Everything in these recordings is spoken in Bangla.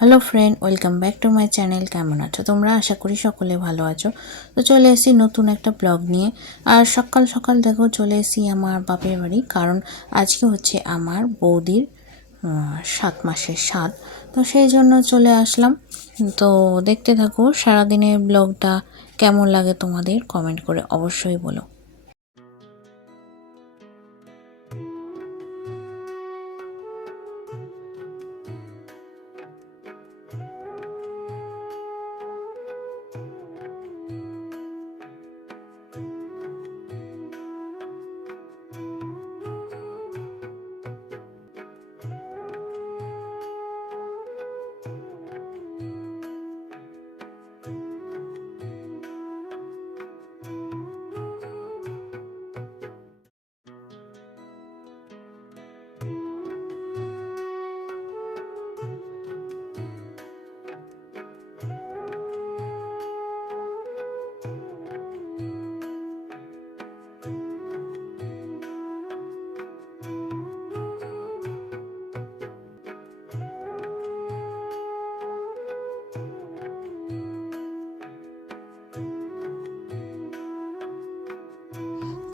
Hello friend welcome back to my channel কেমন আছো তোমরা? আশা করি সকলে ভালো আছো। তো চলে এসেছি নতুন একটা ব্লগ নিয়ে। আর সকাল সকাল দেখো চলে এসেছি আমার বাপের বাড়ি, কারণ আজকে হচ্ছে আমার বৌদির সাত মাসের সাত তো সেই জন্য চলে আসলাম। তো দেখতে থাকো সারাদিনের ব্লগটা কেমন লাগে তোমাদের কমেন্ট করে অবশ্যই বলো।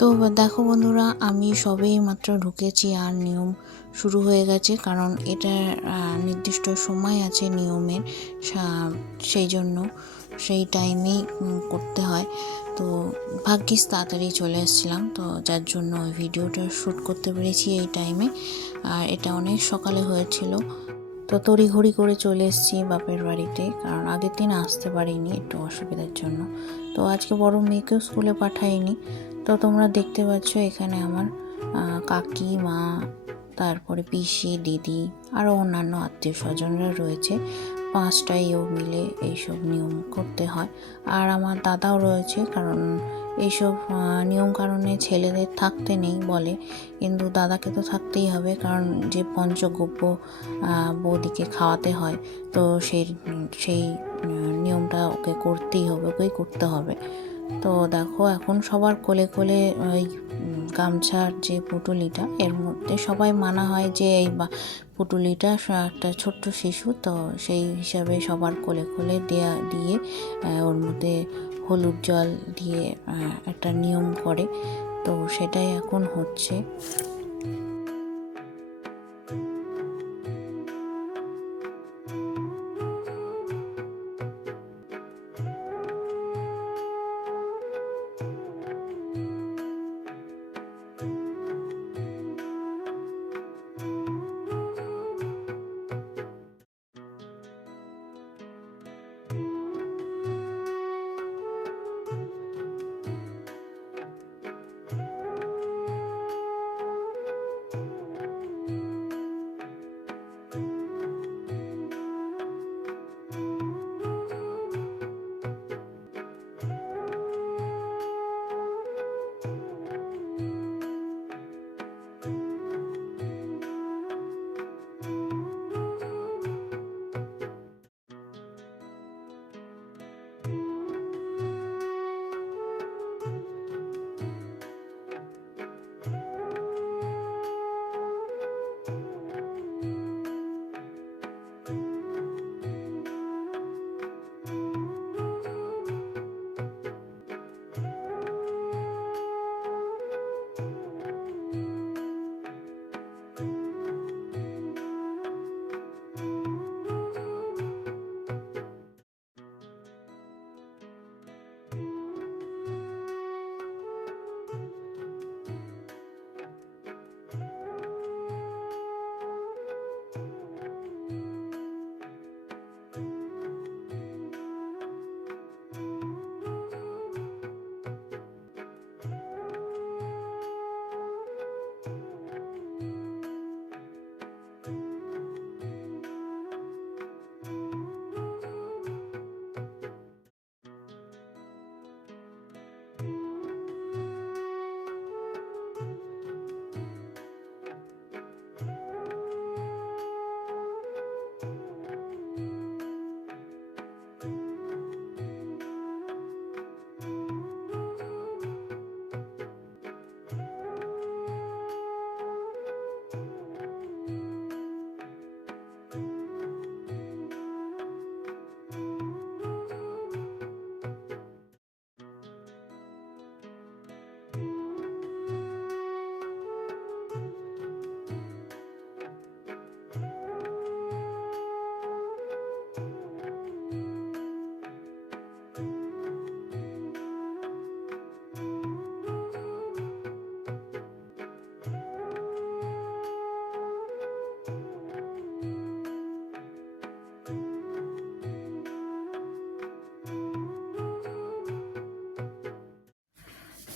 তো দেখো বন্ধুরা, আমি সবেই মাত্র ঢুকেছি আর নিয়ম শুরু হয়ে গেছে, কারণ এটা নির্দিষ্ট সময় আছে নিয়মের সেই জন্য সেই টাইমেই করতে হয়। তো ভাগ্যিস তাড়াতাড়ি চলে এসেছিলাম, তো যার জন্য ওই ভিডিওটা শ্যুট করতে পেরেছি এই টাইমে। আর এটা অনেক সকালে হয়েছিল, তো তড়িঘড়ি করে চলে এসেছি বাপের বাড়িতে, কারণ আগের দিন আসতে পারিনি একটু অসুবিধার জন্য। তো আজকে বড় মেয়েকেও স্কুলে পাঠাইনি তো তোমরা দেখতে পাচ্ছ এখানে আমার কাকি, মা, তারপরে পিসি, দিদি আরও অন্যান্য আত্মীয় স্বজনরা রয়েছে। পাঁচটাইও মিলে এইসব নিয়ম করতে হয়। আর আমার দাদাও রয়েছে, কারণ এইসব নিয়ম কারণে ছেলেদের থাকতে নেই বলে, কিন্তু দাদাকে তো থাকতেই হবে, কারণ যে পঞ্চগব্য বৌদিকে খাওয়াতে হয়, তো সেই সেই নিয়মটা ওকে করতেই হবে, ওকেই করতে হবে। তো দেখো, এখন সবার কোলে কোলে, ওই গামছার যে পুটুলিটা, এর মধ্যে সবাই মানা হয় যে এই পুটুলিটা একটা ছোট্ট শিশু, তো সেই হিসাবে সবার কোলে কোলে দেয়া, দিয়ে ওর মধ্যে হলুদ জল দিয়ে একটা নিয়ম করে। তো সেটাই এখন হচ্ছে।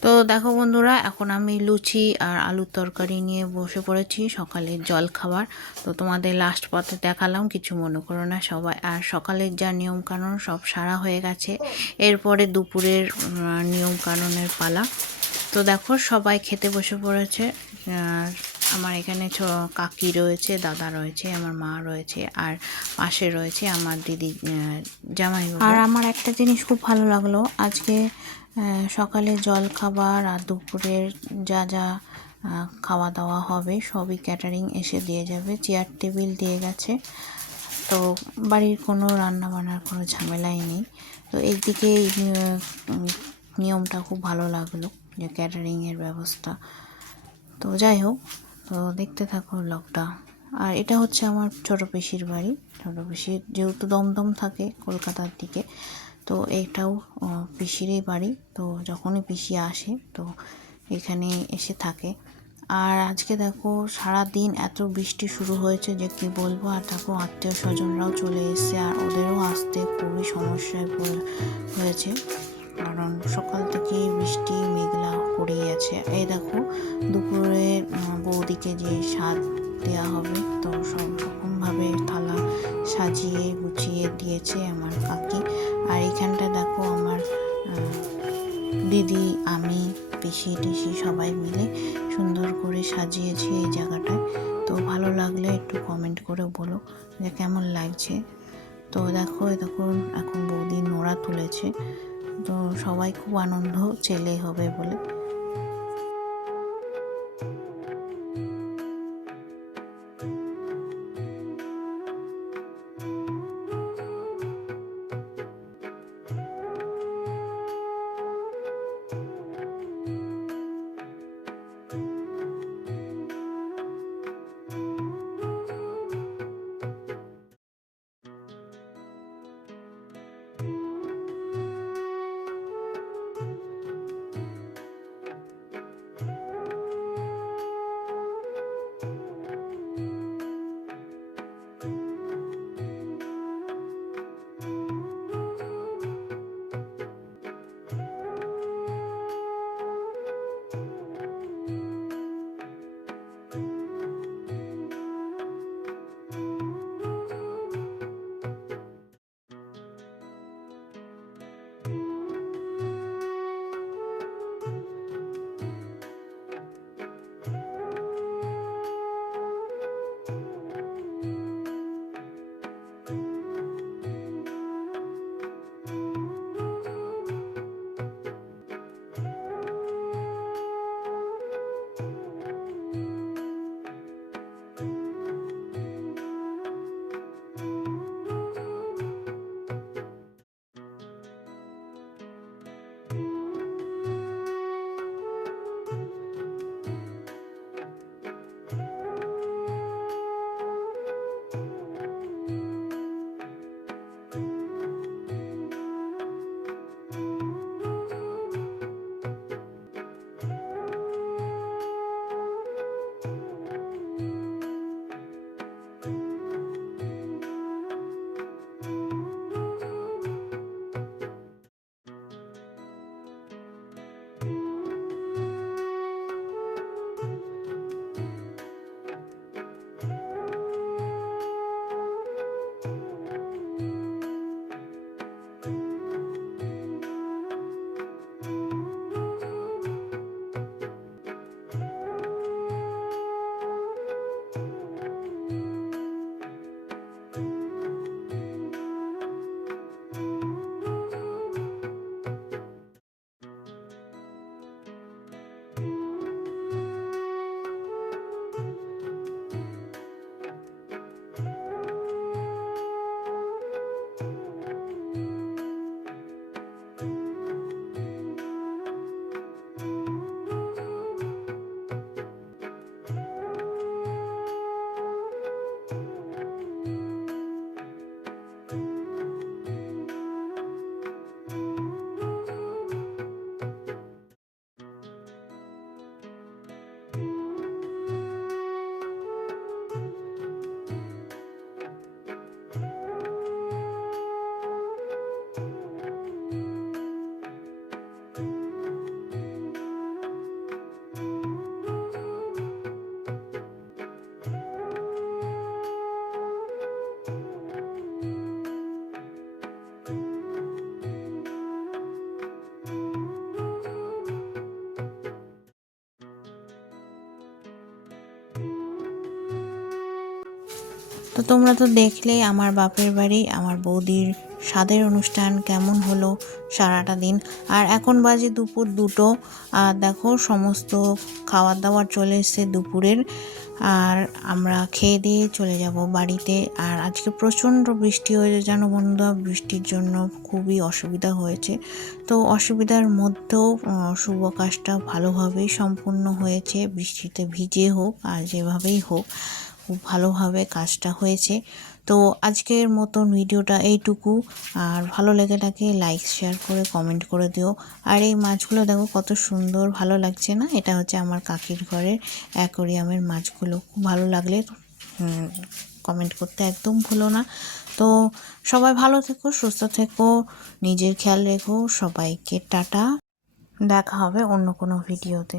তো দেখো বন্ধুরা, এখন আমি লুচি আর আলুর তরকারি নিয়ে বসে পড়েছি সকালের জল খাবার। তো তোমাদের লাস্ট পথে দেখালাম, কিছু মনে করো না সবাই। আর সকালের যা নিয়ম কানুন সব সারা হয়ে গেছে। এরপরে দুপুরের নিয়ম কানুনের পালা। তো দেখো, সবাই খেতে বসে পড়েছে। আর আমার এখানে কাকি রয়েছে, দাদা রয়েছে, আমার মা রয়েছে, আর পাশে রয়েছে আমার দিদি জামাই আর আমার একটা জিনিস খুব ভালো লাগল। আজকে সকালে জল খাবার আর দুপুরের যা যা খাওয়া দাওয়া হবে সবই ক্যাটারিং এসে দিয়ে যাবে। চেয়ার টেবিল দিয়ে গেছে। তো বাড়ির কোনো রান্না বান্নার কোনো ঝামেলাই নেই। তো একদিকে নিয়মটা খুব ভালো লাগল যে ক্যাটারিংয়ের ব্যবস্থা। তো যাই হোক, তো দেখতে থাকো ব্লগটা আর এটা হচ্ছে আমার ছোট পিসির বাড়ি। ছোট পিসির যেহেতু দমদম থাকে কলকাতার দিকে তো এটাও পিসিরই বাড়ি। তো যখনই পিসি আসে, তো এখানে এসে থাকে। আর আজকে দেখো সারা দিন এত বৃষ্টি শুরু হয়েছে যে কি বলব? আর দেখো আত্মীয় স্বজনরাও চলে এসেছে, আর ওদেরও আসতে খুবই সমস্যায় হয়েছে। কারণ সকাল থেকে বৃষ্টি মেঘলা করেই আছে। এই দেখো, দুপুরে বৌদিকে যে স্বাদ দেওয়া হবে। তো সব রকমভাবে থালা সাজিয়ে গুছিয়ে দিয়েছে আমার কাকি। আর এখানটা দেখো আমার দিদি, আমি, পিসি, টিসি সবাই মিলে সুন্দর করে সাজিয়েছি এই জায়গাটায়। তো ভালো লাগলে একটু কমেন্ট করে বলো যে কেমন লাগছে। তো দেখো দেখো, এখন বৌদি নোড়া তুলেছে। তো সবাই খুব আনন্দ, ছেলে হবে বলে। তো তোমরা তো দেখলেই আমার বাপের বাড়ি, আমার বৌদির স্বাদের অনুষ্ঠান কেমন হলো সারাটা দিন। আর এখন বাজে দুপুর দুটো, আর দেখো সমস্ত খাবার দাবার চলে এসছে দুপুরের, আর আমরা খেয়ে দিয়ে চলে যাব বাড়িতে। আর আজকে প্রচণ্ড বৃষ্টি হয়েছে, জানো বন্ধুরা, বৃষ্টির জন্য খুবই অসুবিধা হয়েছে। তো অসুবিধার মধ্যেও শুভ কাজটা ভালোভাবেই সম্পূর্ণ হয়েছে। বৃষ্টিতে ভিজে হোক আর যেভাবেই হোক। খুব ভালোভাবে কাজটা হয়েছে। তো আজকের মতন ভিডিওটা এইটুকু। আর ভালো লেগে থাকে লাইক, শেয়ার করে, কমেন্ট করে দিও। আর এই মাছগুলো দেখো কত সুন্দর, ভালো লাগছে না? এটা হচ্ছে আমার কাকির ঘরের অ্যাকোরিয়ামের মাছগুলো। খুব ভালো লাগলে কমেন্ট করতে একদম ভুলো না। তো সবাই ভালো থেকো, সুস্থ থেকো, নিজের খেয়াল রেখো। সবাইকে টাটা। দেখা হবে অন্য কোনো ভিডিওতে।